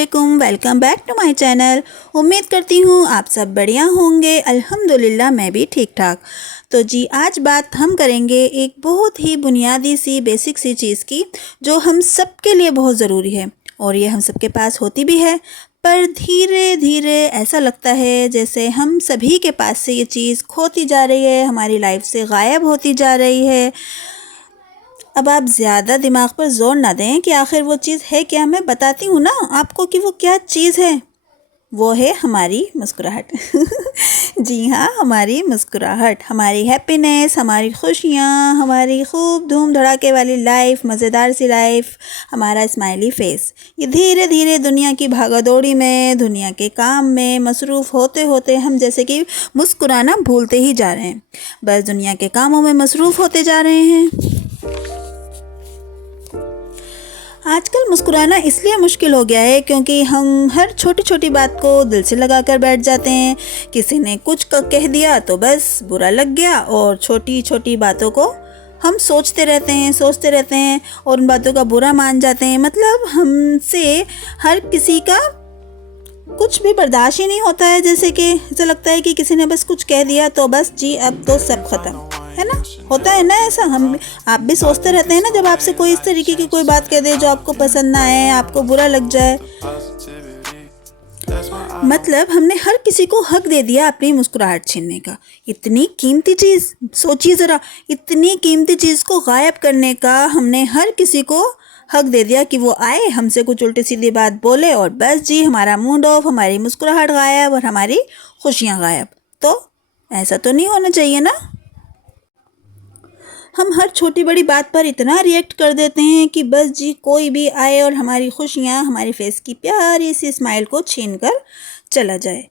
वालेकुम, welcome back to my channel. उम्मीद करती हूँ आप सब बढ़िया होंगे। अल्हम्दुलिल्लाह मैं भी ठीक ठाक। तो जी आज बात हम करेंगे एक बहुत ही बुनियादी सी बेसिक सी चीज़ की, जो हम सब के लिए बहुत ज़रूरी है और ये हम सबके पास होती भी है, पर धीरे धीरे ऐसा लगता है जैसे हम सभी के पास से ये चीज़ खोती जा रही है, हमारी लाइफ से गायब होती जा रही है। अब आप ज़्यादा दिमाग पर जोर ना दें कि आखिर वो चीज़ है क्या। मैं बताती हूँ ना आपको कि वो क्या चीज़ है। वो है हमारी मुस्कुराहट। जी हाँ, हमारी मुस्कुराहट, हमारी हैप्पीनेस, हमारी खुशियाँ, हमारी खूब धूम धड़ाके वाली लाइफ, मज़ेदार सी लाइफ, हमारा स्माइली फेस। ये धीरे धीरे दुनिया की भागादौड़ी में, दुनिया के काम में मसरूफ़ होते होते हम जैसे कि मुस्कुराना भूलते ही जा रहे हैं। बस दुनिया के कामों में मसरूफ़ होते जा रहे हैं। आजकल मुस्कुराना इसलिए मुश्किल हो गया है क्योंकि हम हर छोटी छोटी बात को दिल से लगा कर बैठ जाते हैं। किसी ने कुछ कह दिया तो बस बुरा लग गया, और छोटी छोटी बातों को हम सोचते रहते हैं और उन बातों का बुरा मान जाते हैं। मतलब हमसे हर किसी का कुछ भी बर्दाश्त ही नहीं होता है। जैसे कि ऐसा लगता है कि किसी ने बस कुछ कह दिया तो बस जी अब तो सब खत्म है ना। होता है ना ऐसा, आप भी सोचते रहते हैं ना, जब आपसे कोई इस तरीके की कोई बात कह दे जो आपको पसंद ना आए, आपको बुरा लग जाए। मतलब हमने हर किसी को हक दे दिया अपनी मुस्कुराहट छीनने का। इतनी कीमती चीज़, सोचिए ज़रा, इतनी कीमती चीज़ को गायब करने का हमने हर किसी को हक दे दिया कि वो आए हमसे कुछ उल्टी सीधी बात बोले और बस जी हमारा मूड ऑफ, हमारी मुस्कुराहट गायब और हमारी खुशियाँ गायब। तो ऐसा तो नहीं होना चाहिए ना। हम हर छोटी बड़ी बात पर इतना रिएक्ट कर देते हैं कि बस जी कोई भी आए और हमारी खुशियाँ, हमारी फेस की प्यारी सी स्माइल को छीन कर चला जाए।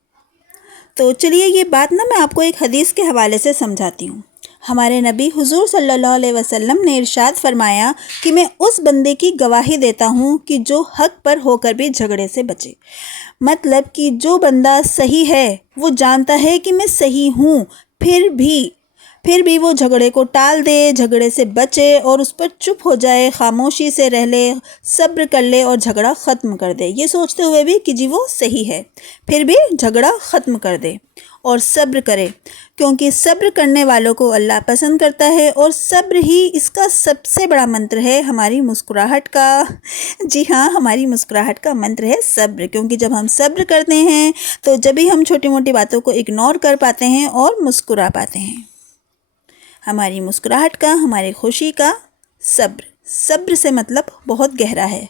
तो चलिए ये बात ना मैं आपको एक हदीस के हवाले से समझाती हूँ। हमारे नबी हुजूर सल्लल्लाहु अलैहि वसल्लम ने इरशाद फरमाया कि मैं उस बंदे की गवाही देता हूँ कि जो हक पर होकर भी झगड़े से बचे। मतलब कि जो बंदा सही है वो जानता है कि मैं सही हूँ, फिर भी वो झगड़े को टाल दे, झगड़े से बचे और उस पर चुप हो जाए, खामोशी से रह ले, सब्र कर ले और झगड़ा ख़त्म कर दे, ये सोचते हुए भी कि जी वो सही है, फिर भी झगड़ा ख़त्म कर दे और सब्र करे, क्योंकि सब्र करने वालों को अल्लाह पसंद करता है। और सब्र ही इसका सबसे बड़ा मंत्र है हमारी मुस्कुराहट का। जी हाँ, हमारी मुस्कुराहट का मंत्र है सब्र, क्योंकि जब हम सब्र करते हैं तो जब भी हम छोटी मोटी बातों को इग्नोर कर पाते हैं और मुस्कुरा पाते हैं। हमारी मुस्कुराहट का, हमारी खुशी का सब्र से मतलब बहुत गहरा है।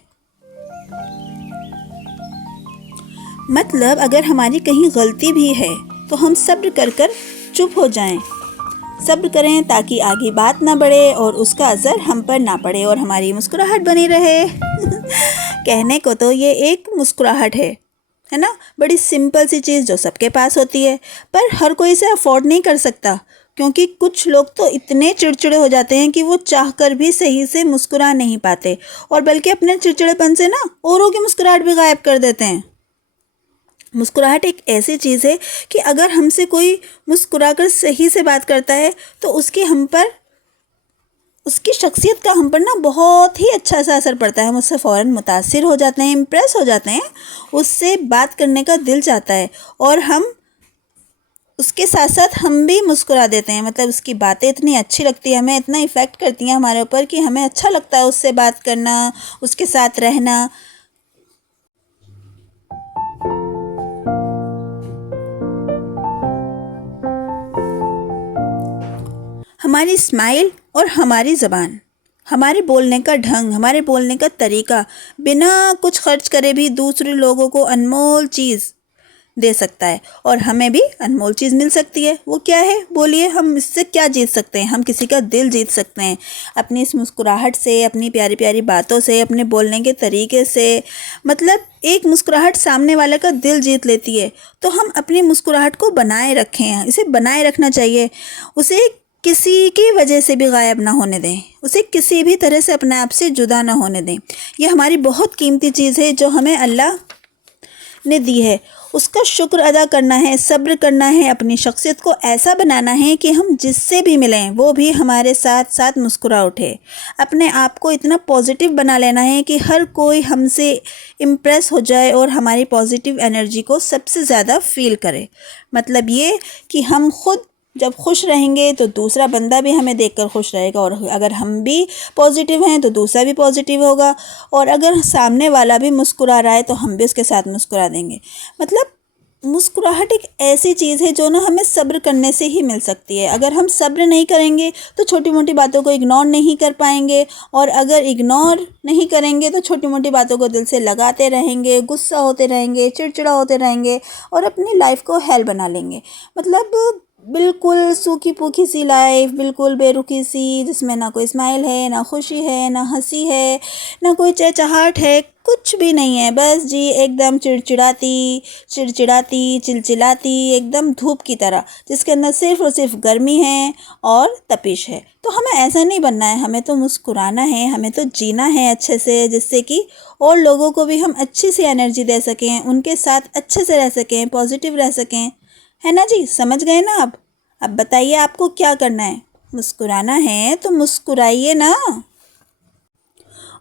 मतलब अगर हमारी कहीं गलती भी है तो हम सब्र कर कर चुप हो जाएं। सब्र करें ताकि आगे बात ना बढ़े और उसका असर हम पर ना पड़े और हमारी मुस्कुराहट बनी रहे। कहने को तो ये एक मुस्कुराहट है ना, बड़ी सिंपल सी चीज़ जो सबके पास होती है, पर हर कोई इसे अफोर्ड नहीं कर सकता, क्योंकि कुछ लोग तो इतने चिड़चिड़े हो जाते हैं कि वो चाहकर भी सही से मुस्कुरा नहीं पाते और बल्कि अपने चिड़चिड़ेपन से ना औरों की मुस्कुराहट भी गायब कर देते हैं। मुस्कुराहट एक ऐसी चीज़ है कि अगर हमसे कोई मुस्कुराकर सही से बात करता है तो उसकी शख्सियत का हम पर ना बहुत ही अच्छा सा असर पड़ता है। हम उससे फ़ौरन मुतासिर हो जाते हैं, इम्प्रेस हो जाते हैं, उससे बात करने का दिल चाहता है और हम उसके साथ साथ हम भी मुस्कुरा देते हैं। मतलब उसकी बातें इतनी अच्छी लगती है हमें, इतना इफ़ेक्ट करती हैं हमारे ऊपर कि हमें अच्छा लगता है उससे बात करना, उसके साथ रहना। हमारी स्माइल और हमारी ज़बान, हमारे बोलने का ढंग, हमारे बोलने का तरीका बिना कुछ खर्च करे भी दूसरे लोगों को अनमोल चीज़ दे सकता है और हमें भी अनमोल चीज़ मिल सकती है। वो क्या है बोलिए, हम इससे क्या जीत सकते हैं? हम किसी का दिल जीत सकते हैं अपनी इस मुस्कुराहट से, अपनी प्यारी प्यारी बातों से, अपने बोलने के तरीके से। मतलब एक मुस्कुराहट सामने वाले का दिल जीत लेती है। तो हम अपनी मुस्कुराहट को बनाए रखें, इसे बनाए रखना चाहिए। उसे किसी की वजह से भी गायब ना होने दें, उसे किसी भी तरह से अपने आप से जुदा ना होने दें। यह हमारी बहुत कीमती चीज़ है जो हमें अल्लाह ने दी है उसका शुक्र अदा करना है, सब्र करना है, अपनी शख्सियत को ऐसा बनाना है कि हम जिससे भी मिलें वो भी हमारे साथ साथ मुस्कुरा उठे। अपने आप को इतना पॉजिटिव बना लेना है कि हर कोई हमसे इम्प्रेस हो जाए और हमारी पॉजिटिव एनर्जी को सबसे ज़्यादा फील करे। मतलब ये कि हम खुद जब खुश रहेंगे तो दूसरा बंदा भी हमें देखकर खुश रहेगा, और अगर हम भी पॉजिटिव हैं तो दूसरा भी पॉजिटिव होगा, और अगर सामने वाला भी मुस्कुरा रहा है तो हम भी उसके साथ मुस्कुरा देंगे। मतलब मुस्कुराहट एक ऐसी चीज़ है जो ना हमें सब्र करने से ही मिल सकती है। अगर हम सब्र नहीं करेंगे तो छोटी मोटी बातों को इग्नोर नहीं कर पाएंगे, और अगर इग्नोर नहीं करेंगे तो छोटी मोटी बातों को दिल से लगाते रहेंगे, गुस्सा होते रहेंगे, चिड़चिड़ा होते रहेंगे और अपनी लाइफ को हेल बना लेंगे। मतलब बिल्कुल सूखी पूखी सी लाइफ, बिल्कुल बेरुखी सी, जिसमें ना कोई स्माइल है, ना खुशी है, ना हंसी है, ना कोई चहचहाट है, कुछ भी नहीं है। बस जी एकदम चिड़चिड़ाती चिड़चिड़ाती चिलचिलाती एकदम धूप की तरह, जिसके अंदर सिर्फ और सिर्फ गर्मी है और तपिश है। तो हमें ऐसा नहीं बनना है, हमें तो मुस्कुराना है, हमें तो जीना है अच्छे से, जिससे कि और लोगों को भी हम अच्छी सी एनर्जी दे सकें, उनके साथ अच्छे से रह सकें, पॉजिटिव रह सकें। है ना जी, समझ गए ना आप? अब बताइए आपको क्या करना है? मुस्कुराना है तो मुस्कुराइए ना।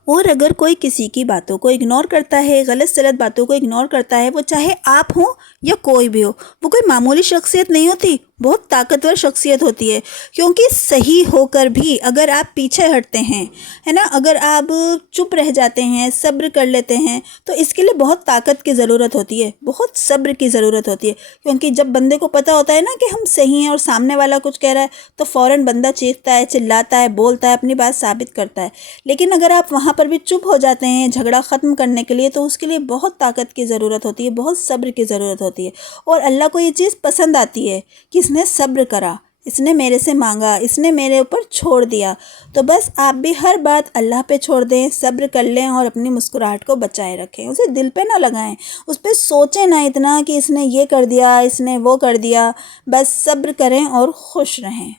और अगर कोई किसी की बातों को इग्नोर करता है, गलत सलत बातों को इग्नोर करता है, वो चाहे आप हो या कोई भी हो, वो कोई मामूली शख्सियत नहीं होती, बहुत ताकतवर शख्सियत होती है। क्योंकि सही होकर भी अगर आप पीछे हटते हैं, है ना, अगर आप चुप रह जाते हैं, सब्र कर लेते हैं, तो इसके लिए बहुत ताकत की ज़रूरत होती है, बहुत सब्र की ज़रूरत होती है। क्योंकि जब बंदे को पता होता है ना कि हम सही हैं और सामने वाला कुछ कह रहा है, तो फ़ौरन बंदा चीखता है, चिल्लाता है, बोलता है, अपनी बात साबित करता है। लेकिन अगर आप वहाँ पर भी चुप हो जाते हैं झगड़ा ख़त्म करने के लिए, तो उसके लिए बहुत ताकत की ज़रूरत होती है, बहुत सब्र की ज़रूरत होती है। और अल्लाह को ये चीज़ पसंद आती है कि इसने सब्र करा, इसने मेरे से मांगा, इसने मेरे ऊपर छोड़ दिया। तो बस आप भी हर बात अल्लाह पे छोड़ दें, सब्र कर लें और अपनी मुस्कुराहट को बचाए रखें। उसे दिल पे ना लगाएं, उस पर सोचें ना इतना कि इसने ये कर दिया, इसने वो कर दिया। बस सब्र करें और खुश रहें।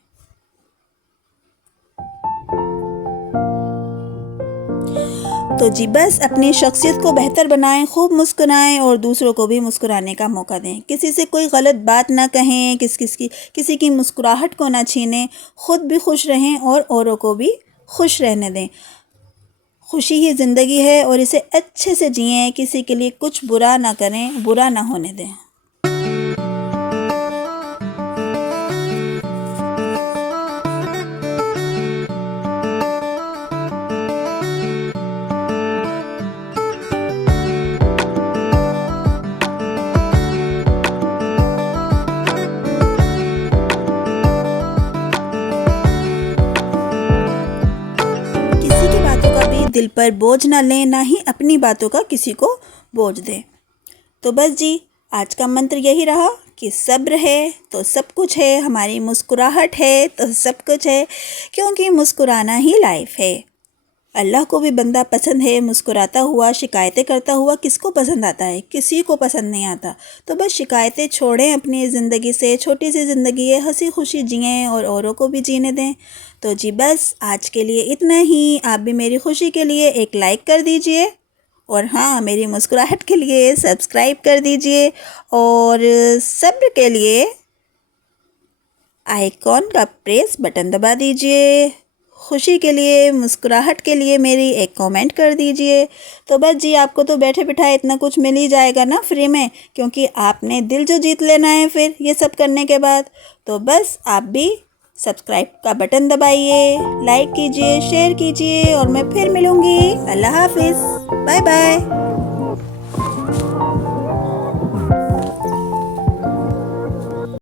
तो जी बस अपनी शख्सियत को बेहतर बनाएं, खूब मुस्कुराएं और दूसरों को भी मुस्कुराने का मौका दें। किसी से कोई गलत बात ना कहें, किसी की मुस्कुराहट को ना छीनें, खुद भी खुश रहें और औरों को भी खुश रहने दें। खुशी ही ज़िंदगी है और इसे अच्छे से जिएं, किसी के लिए कुछ बुरा ना करें, बुरा ना होने दें। किसी की बातों का भी दिल पर बोझ ना लें, ना ही अपनी बातों का किसी को बोझ दें। तो बस जी आज का मंत्र यही रहा कि सब्र है तो सब कुछ है, हमारी मुस्कुराहट है तो सब कुछ है, क्योंकि मुस्कुराना ही लाइफ है। अल्लाह को भी बंदा पसंद है मुस्कुराता हुआ। शिकायतें करता हुआ किसको पसंद आता है? किसी को पसंद नहीं आता। तो बस शिकायतें छोड़ें अपनी ज़िंदगी से, छोटी सी ज़िंदगी है, हंसी खुशी जिएं और औरों को भी जीने दें। तो जी बस आज के लिए इतना ही। आप भी मेरी खुशी के लिए एक लाइक कर दीजिए, और हाँ मेरी मुस्कुराहट के लिए सब्सक्राइब कर दीजिए, और सब्र के लिए आइकॉन का प्रेस बटन दबा दीजिए। खुशी के लिए, मुस्कुराहट के लिए मेरी एक कमेंट कर दीजिए। तो बस जी आपको तो बैठे बिठाए इतना कुछ मिल ही जाएगा ना फ्री में, क्योंकि आपने दिल जो जीत लेना है फिर ये सब करने के बाद। तो बस आप भी सब्सक्राइब का बटन दबाइए, लाइक कीजिए, शेयर कीजिए, और मैं फिर मिलूँगी। अल्लाह हाफिज़, बाय बाय।